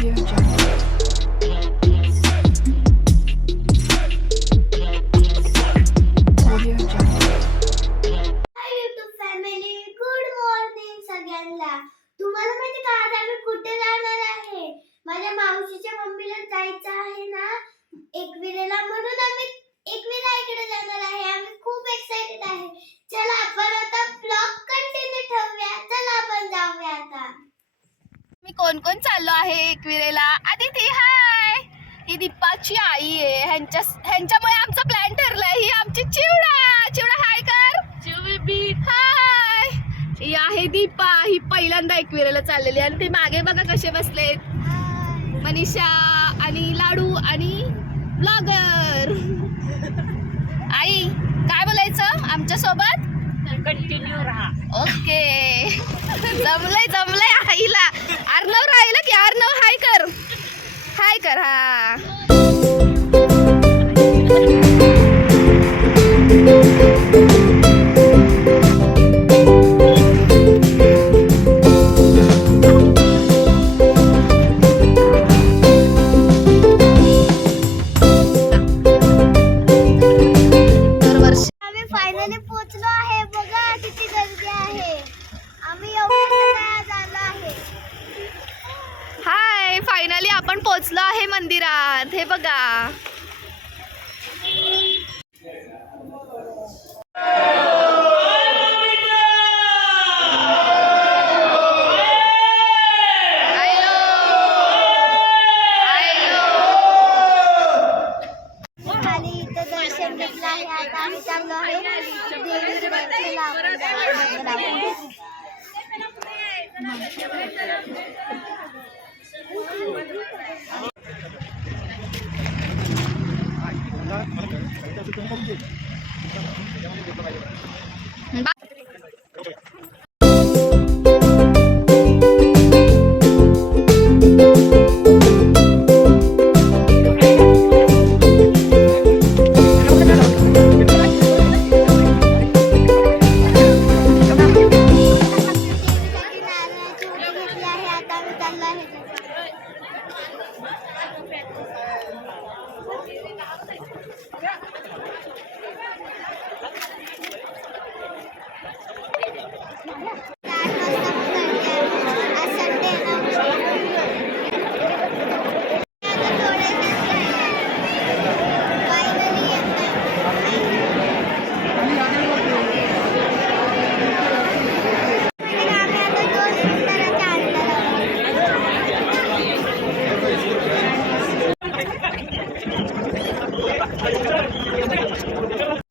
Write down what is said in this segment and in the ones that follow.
Audio Jungle. Audio Jungle. Hi YouTube family, good morning सगळ्यांना. तुम्हाला माहिती का आज आम्ही कुठे जाणार आहे? माझ्या मावशीच्या मम्मीला जायचं आहे ना एकविरेला, म्हणून आम्ही एकविरा इकडे जाणार आहे. आम्ही खूप एक्साइटेड आहे. चला आपण आता ब्लॉग कंटिन्यू ठेवूया. चला आपण जाऊया आता. मी कोण कोण चाललो आहे एकविरेला. आदिती हाय, ही दीपाची आई आहे. ह्यांच्यामुळे आमचा प्लॅन ठरलाय. ही आमची चिवडा हाय कर. हाय, ही आहे दीपा. ही पहिल्यांदा एकविरेला चाललेली आणि ते मागे बघा कसे बसलेत, मनीषा आणि लाडू आणि ब्लॉगर. आई काय बोलायचं आमच्या सोबत? कंटिन्यू राहा. ओके. जमलंय आईला. अर्णव राहिलं की अर्णव हाय कर हा. आम्ही फायनली पोहोचलो आहे. बघा किती गर्दी आहे. आम्ही एवढ्या झालो आहे. हाय, फायनली आपण पोहोचलो आहे मंदिरात. हे बघा. खाली इथं दर्शन घेतलं आहे. आता आम्ही चाललो आहे देवीकडे. चला आपण जाऊया. घेतली आहे. आता आम्ही चाललो आहे.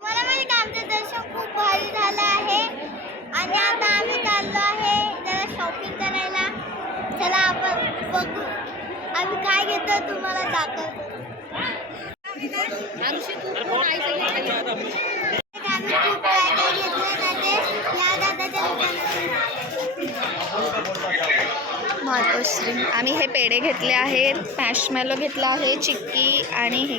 मला माहिती का आमचं दर्शन खूप भारी झालं आहे आणि आता आम्ही चाललो आहे जरा शॉपिंग करायला. चला आपण बघू आम्ही काय घेतो, तुम्हाला दाखवतो. आम्ही खूप काय काय घेतलं ना ते या दादाच्या मातोश्री. आम्ही हे पेढे घेतले आहेत, मॅशमॅलो घेतला आहे, चिक्की आणि हे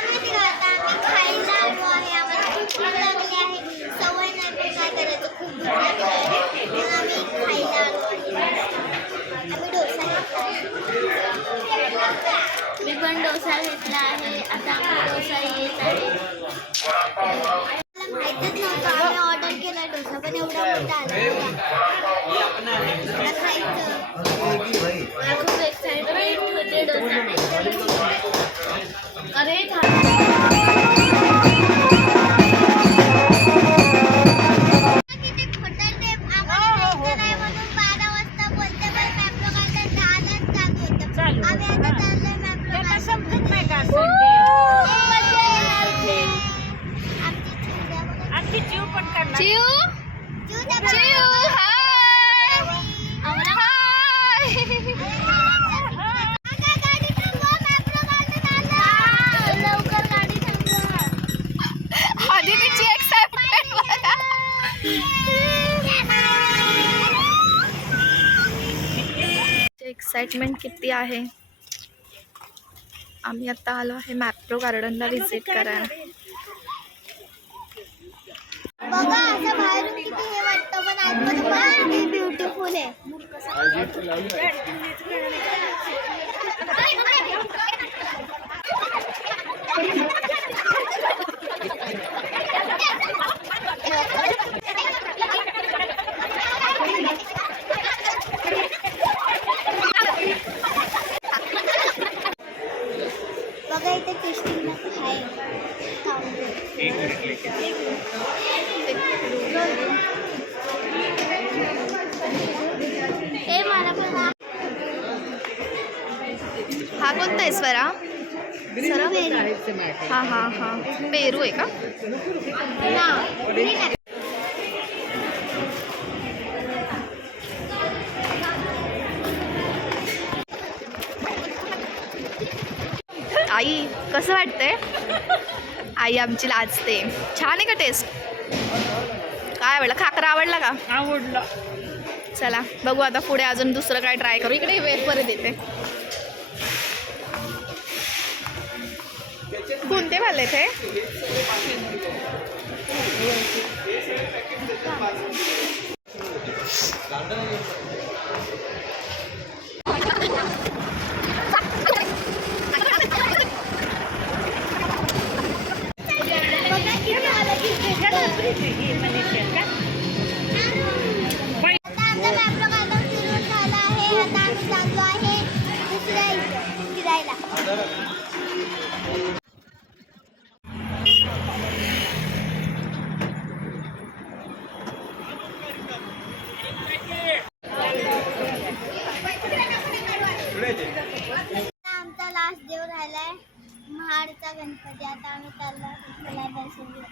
माहिती का आता आम्ही खायला आलो आहे. आम्हाला खूप भूक लागली आहे. सवय नाही पण काय करायचं, खूप भूक लागली आहे म्हणून आम्ही खायला आलो आहे. आम्ही डोसा घेतला. मी पण डोसा घेतला आहे. आता आम्ही डोसा येत आहे. मला माहितच नव्हतं. आम्ही ऑर्डर केला डोसा पण एवढा मोठा आला. मला खायचं. खूप एक्साइटमेंट होते डोसा खायचं. अरे किती खोटं ते आम्हाला माहिती नाही म्हणून 12 वाजता बोलते, पण मॅप्रो गार्डन 10लाच चालू होतं. आम्ही आता चाललोय मॅप्रो गार्डन. समजत नाही का आमची जीव पण करणार. चिऊ हाय. लवकर गाडी थांबवा. आदितीची एक्साइटमेंट बघा. एक्साइटमेंट किती आहे. आम्ही आता आलो आहे मॅप्रो गार्डनला व्हिजिट करायला. बघा असं बाहेरून किती हे वाटतं पण आतमध्ये पण किती ब्युटिफुल आहे. बघा इथे टेस्टिंग आहे. ए मला पण हा कोणता आहे स्वरा? हा हा हा पेरू आहे का? आई कसं वाटतंय? आई आमची लाजते. छान आहे का टेस्ट? काय आवडलं? खाकरा आवडला का? आवडलं. चला बघू आता पुढे अजून दुसरं काय ट्राय करू. इकडे वेफर देते. कोणते वाले ते? बघा किती अलग आता आमचा मॅपचा कार्यक्रम सुरू झाला आहे. आता आम्ही चाललो आहे दुसऱ्या इथे फिरायला. आता आमचा लास्ट देव राहिलाय महाडचा गणपती. आता आम्ही त्याला दर्शन घेऊ.